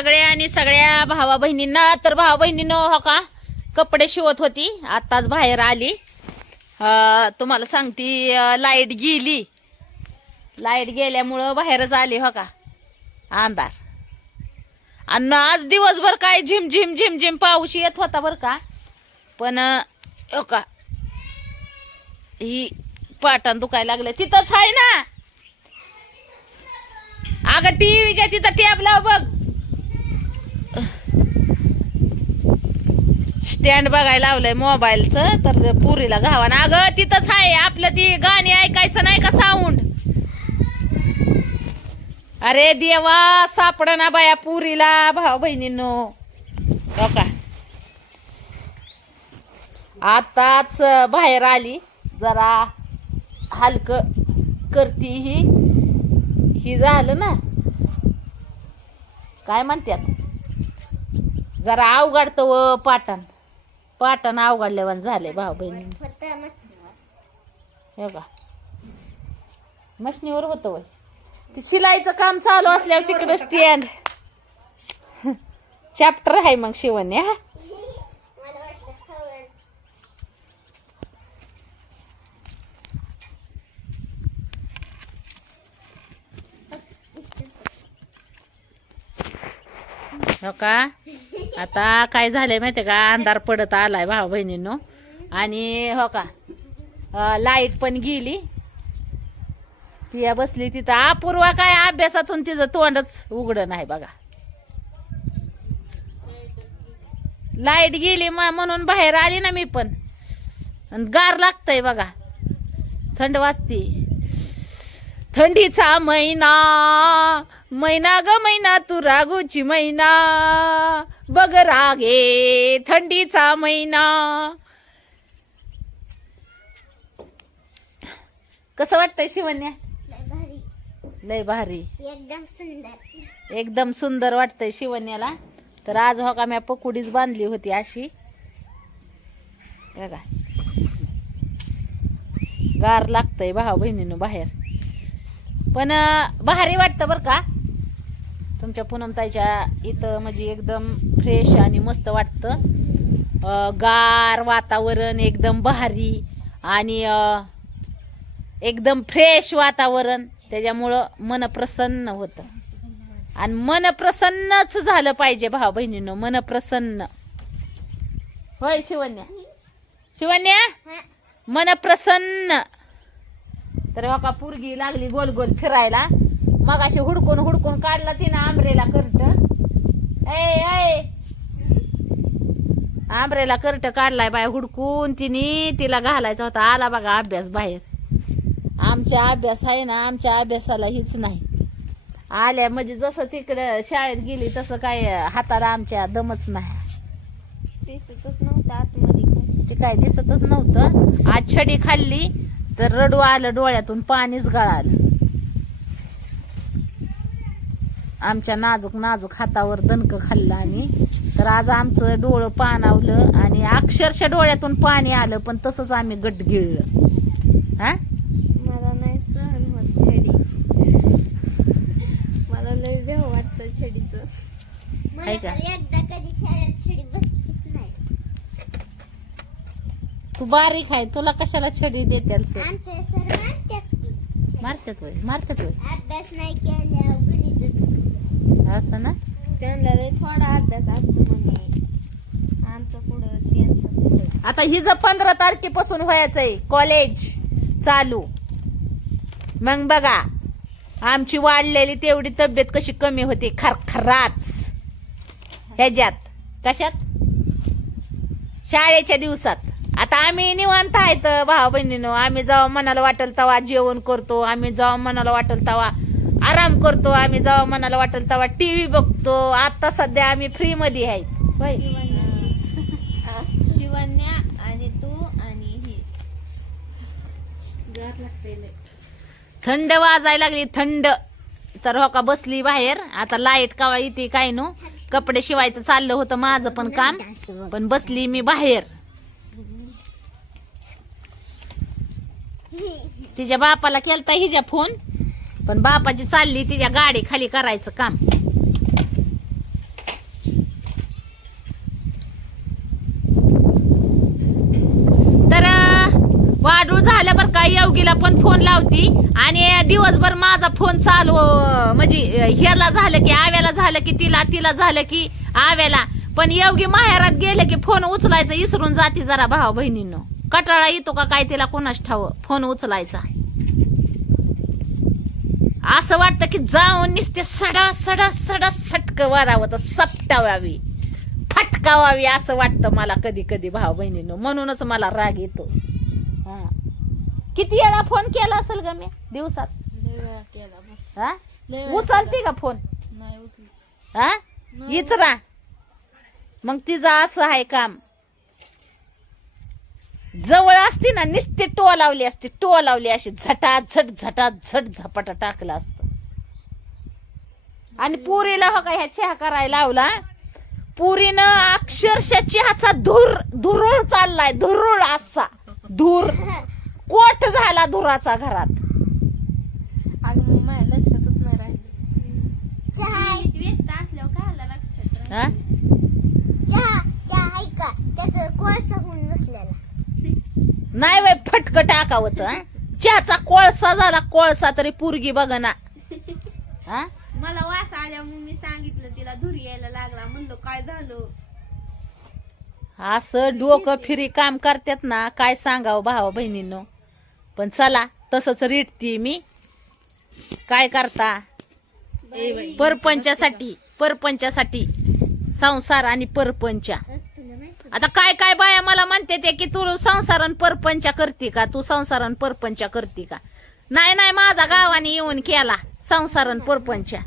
सगळ्या आणि सगळ्या भावा बहिणींना तर भावा बहिणीनं हो का कपडे शिवत होती. आताच बाहेर आली. तुम्हाला सांगती लाइट गेली. लाइट गेल्यामुळं बाहेरच आली हो का अंधार. आणि आज दिवसभर काय झिम झिम झिम झिम पाऊस येत होता बरं का. पण हो का ही पाटण दुखायला लागलं तिथंच आहे ना. अगं टीव्हीच्या तिथं टॅब लाव बघ. स्टँड बघायला लावलंय मोबाईलचं तर पुरीला घावाना अगं तिथंच आहे आपलं ती गाणी ऐकायचं नाही का साऊंड अरे देवा सापडना बाया पुरीला भाऊ बहिणींनो. हो का? आताच बाहेर आली जरा हलक करती ही. ही झालं ना. काय म्हणतात जरा अवघडतं व पाटण. पाटण अवघडल्यावर झाले भाऊ बहिणी. हे का मशनीवर होतं वय. ते शिलाईचं काम चालू असल्यावर तिकडं स्टँड चॅप्टर आहे मग शिवण्य. हो का? आता काय झालंय माहितीये का? अंधार पडत आलाय भाऊ बहिणींनो. आणि हो का? लाइट पण गेली. पिया बसली तिथं. अपूर्वा काय अभ्यासातून तिचं तोंडच उघड नाही बघा. लाइट गेली म्हणून बाहेर आली ना मी पण. गार लागतंय बघा. थंड वाजती. थंडीचा महिना. मैना ग मैना तू रागूची मैना. बघ रागे थंडीचा महिना कसं वाटतंय शिवण्या? लय भारी. एकदम सुंदर. एकदम सुंदर वाटतंय शिवण्याला. तर आज हो का मी पकुडीच बांधली होती अशी. बघा. गार लागतंय भाऊ बहिणीनं बाहेर. पण भारी वाटतं बरं का? तुमच्या पूनमताईच्या इथं म्हणजे एकदम फ्रेश आणि मस्त वाटतं. गार वातावरण एकदम भारी आणि एकदम फ्रेश वातावरण. त्याच्यामुळं मन प्रसन्न होतं. आणि मन प्रसन्नच झालं पाहिजे भाऊ बहिणीनं मन प्रसन्न. होय शिवन्या शिवन्या मन प्रसन्न. तर हो का पुरगी लागली गोल गोल फिरायला. मग अशी हुडकून हुडकून काढला तिनं आंबरेला करट. ए आंबरेला करट काढलाय बाय हुडकून तिने. तिला घालायचा होता. आला बघा अभ्यास बाहेर. आमच्या अभ्यास आहे ना आमच्या अभ्यासाला हीच नाही. आल्या म्हणजे जसं तिकडं शाळेत गेली तसं काय हाताला आमच्या दमच नाही. दिसतच नव्हतं आतमध्ये. ते काय दिसतच नव्हतं. आज छडी खाल्ली तर रडू आलं डोळ्यातून पाणीच गळालं. आमच्या नाजूक नाजूक हातावर दणक खाल्लं आम्ही. तर आज आमचं डोळं पाणावलं आणि अक्षरशः डोळ्यातून पाणी आलं पण तसंच आम्ही गट गिळलं. हा? मला नाही सहन होत छडी. मला लय भेव वाटतं छडीचं. आहे का? एकदा कधी शाळेत छडी बसलीच नाही. तू बारीक आहे तुला कशाला छडी सर? आमचे सर मारतात वय मारतात वय अभ्यास नाही गणितच असं ना? त्यांना थोडा अभ्यास असतो म्हणे. आमचं पुढं त्यांचं पुढं. आता हिचं पंधरा तारखेपासून व्हायचंय. कॉलेज चालू. मग बघा आमची वाढलेली तेवढी तब्येत कशी कमी होते? खरखराच. ह्याच्यात. कशात? शाळेच्या दिवसात. आता आम्ही निवांत आहेत भाऊ बहिणीनो आम्ही जेव्हा मनाला वाटेल तेव्हा जेवण करतो. आम्ही जेव्हा मनाला वाटेल तेव्हा आराम करतो आम्ही जेव्हा मनाला वाटेल तेव्हा टीव्ही बघतो. आता सध्या आम्ही फ्री मध्ये आहे. होय. शिवन्या आणि तू आणि ही. थंड वाजायला लागली थंड. तर हो का बसली बाहेर. आता लाइट कावा येते काय नो? कपडे शिवायचं चाललं होतं माझं पण काम. पण बसली मी बाहेर. तिच्या बापाला केलता हिच्या फोन? पण बापाची चालली तिच्या गाडी खाली करायचं काम. तर वाढू झाल्या बरं का योगीला पण फोन लावती. आणि दिवसभर माझा फोन चालू म्हणजे ह्याला झालं की आव्याला झालं की तिला तिला झालं की आव्याला. पण योगी माहेरात गेलं की फोन उचलायचं इसरून जाती जरा भावा बहिणींनो कटाळा येतो का काय तिला कोणाच ठाव फोन उचलायचा. असं वाटतं की जाऊन नुसते सडा सडा सडा सटक वरावं तर सपटावावी फटकावावी असं वाटतं मला कधी कधी भाऊ बहिणीनं. म्हणूनच मला राग येतो. हा. किती वेळा फोन केला असेल ग मी? दिवसात? हा? उचलते का फोन हा? इचरा. मग तिचं असं आहे काम. जवळ असती ना नुसते टो लावली असते टो लावली अशी झटा झट झटा झट झपाटा टाकलं असत. आणि पुरीला हो का ह्या चहा करायला लावला? पुरीनं अक्षरशः चहाचा धूर धुरूळ चाललाय धुरूळ असा. धूर. कोट झाला धुराचा घरात. लक्षातच नाही राहिलं. नाही वय फटक टाकावत चहाचा कोळसा झाला कोळसा तरी पुरगी बघ ना. हा? मला वास आल्या मग मी सांगितलं तिला धुर यायला लागला. म्हणलं काय झालं? असं डोकं फिरी काम करतात ना काय सांगावं भावा बहिणींनो. पण चला तसंच रिटती मी. काय करता? परपंचासाठी परपंचासाठी संसार आणि परपंचा. आता काय काय बाया मला म्हणते ते की तू संसार आणि परपंचा करते का? तू संसार आणि परपंचा करते का? नाही नाही माझा गावाने येऊन केला संसार आणि परपंचा.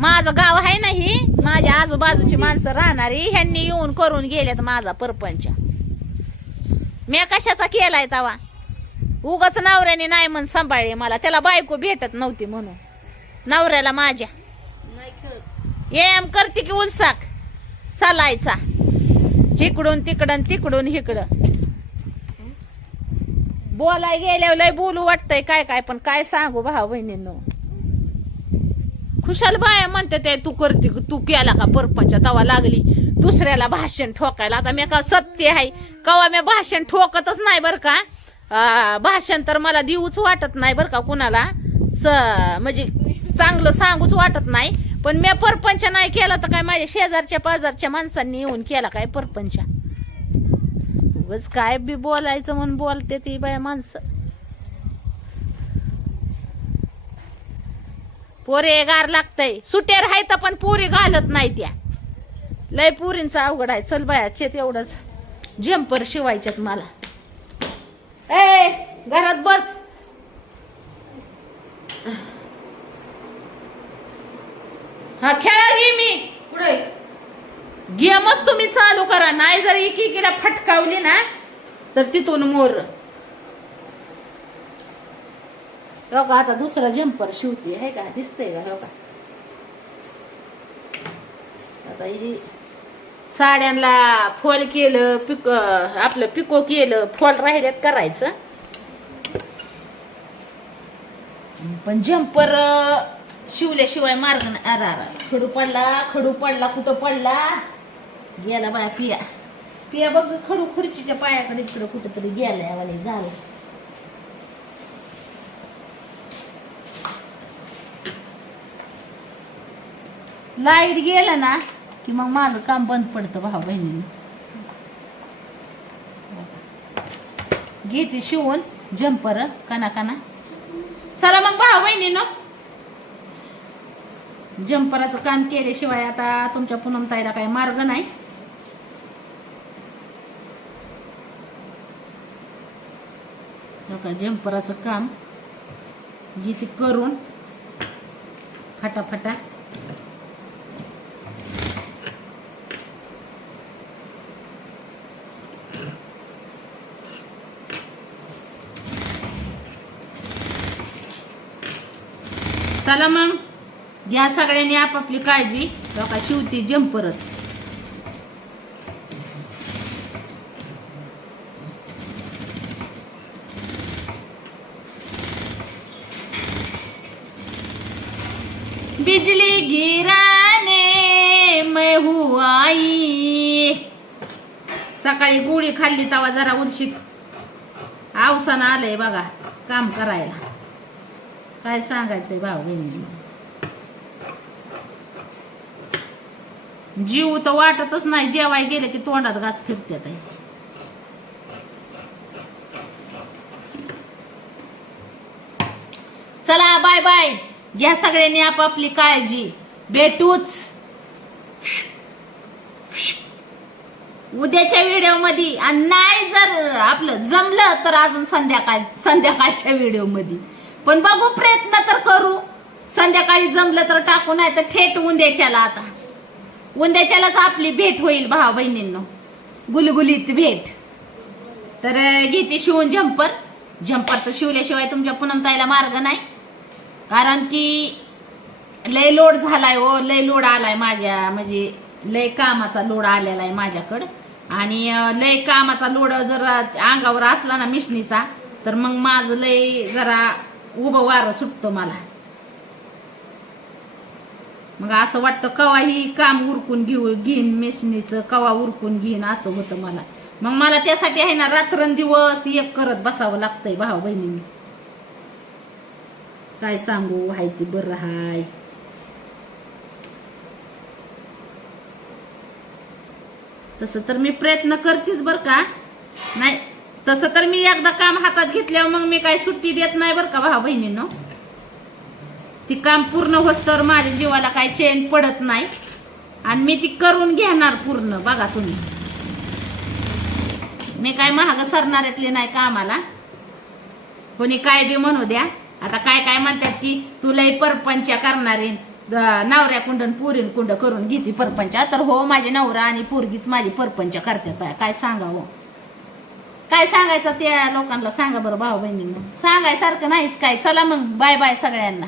माझं गाव आहे ना ही? माझ्या आजूबाजूची माणसं राहणारी ह्यांनी येऊन करून गेल्यात माझा परपंच. मी कशाचा केलाय तवा? उगाच नवऱ्याने नाही म्हण सांभाळले मला. त्याला बायको भेटत नव्हती म्हणून. नवऱ्याला माझ्या. एम करते की उलसाक. चालायचा. इकडून तिकडं तिकडून इकडं बोलाय गेल्यावर लय बोलू वाटतंय काय काय पण काय सांगू भाऊ बहिणींनो. खुशाल बाया म्हणते ते तू करते तू केला का परपंच? तवा लागली. दुसऱ्याला भाषण ठोकायला. आता मी का सत्य आहे? कवा मी भाषण ठोकतच नाही बर का? भाषण तर मला देऊच वाटत नाही बर का कुणाला. स म्हणजे चांगलं सांगूच वाटत नाही. पण मी परपंच नाही केला तर काय माझ्या शेजारच्या पाजारच्या माणसांनी येऊन केला काय परपंच? उगच काय बी बोलायचं म्हणून बोलते ती बाय माणसं. पोरे गार लागतय. सुटेर आहे तर पण पुरी घालत नाही त्या. लय पुरींचा अवघड आहे. चल बाया चेत एवढंच. झेंपर शिवायच्यात मला. ए घरात बस. हा खेळा घे मी. पुढे. गेमच तुम्ही चालू करा. नाही जर एकीकडे फटकावली ना तर तिथून मोर. हो का आता दुसरा जम्पर शिवते. आहे का दिसतंय का हो का? आता ही साड्यांना फॉल केलं पिक आपलं पिको केलं फॉल राहिल्यात करायचं. पण जम्पर शिवल्याशिवाय मार्ग नाही. अरा अरा खडू पडला खडू पडला कुठं पडला? गेला बाया पिया. पिया बघ खडू खुर्चीच्या पायाकडे इकडं कुठं तरी गेलाय वाले झालं. लाइट गेलं ना की मग माझं काम बंद पडतं भाऊ बहिणीने. घेते शिवून जम्पर काना काना. चला मग भाऊ बहिणीनो. जम्पराचं काम केल्याशिवाय आता तुमच्या पूनम ताईला काही मार्ग नाही. का जम्पराचं काम जिथे करून फटाफटा चला मग. घ्या सगळ्यांनी आपापली काळजी लोका शिवती जम्परच. बिजली गिराने मैं हूँ आई. सकाळी गोळी खाल्ली तवा जरा उलशीत. आवसानं आलंय बघा काम करायला. काय सांगायचंय भाऊ बहिणी जीव तर वाटतच नाही जेवाय गेले की तोंडात घास फिरते आहे चला बाय बाय. घ्या सगळ्यांनी आपापली काळजी. भेटूच. उद्याच्या व्हिडिओमध्ये आणि नाही जर आपलं जमलं तर अजून संध्याकाळ संध्याकाळच्या व्हिडिओमध्ये पण बघू प्रयत्न तर करू. संध्याकाळी जमलं तर टाकू नाही तर थेट उद्याच्याला आता. उद्याच्यालाच आपली भेट होईल भावा बहिणींनो. गुलगुलीत भेट. तर घेते शिवून झंपर. झंपर तर शिवल्याशिवाय तुमच्या पुनमताईला मार्ग नाही. कारण की लय लोड झालाय हो लय लोड आलाय माझ्या म्हणजे लय कामाचा लोड आलेला आहे माझ्याकडं. आणि लय कामाचा लोड जर अंगावर असला ना मिशनीचा तर मग माझं लय जरा उभं वारं सुटतं मला. मग असं वाटतं कवाही काम उरकून घेऊ घेईन मेसनीचं कवा उरकून घेईन असं होतं मला. मग मला त्यासाठी आहे ना रात्रंदिवस एक करत बसावं लागतंय भाऊ बहिणींनी. काय सांगू हाय ती बरं हाय. तसं तर मी प्रयत्न करतेच बर का. नाही तसं तर मी एकदा काम हातात घेतल्यावर मग मी काही सुट्टी देत नाही बरं का भाऊ बहिणींनो. ती काम पूर्ण होत तर माझ्या जीवाला काही चेन पडत नाही. आणि मी ती करून घेणार पूर्ण बघा तुम्ही. मी काय महाग सरणाऱ्यातले नाही कामाला. कोणी काय बी म्हणू द्या. आता काय काय म्हणतात की तुलाही परपंच करणारे. नवऱ्या कुंड आणि पुरीन कुंड करून घेते परपंच. तर हो माझे नवरा आणि पोरगीच माझी परपंच करतात. काय काय सांगावं? काय सांगायचं त्या लोकांना सांगा बरं भाऊ बहिणींना सांगायसारखं नाहीच काय. चला मग बाय बाय सगळ्यांना.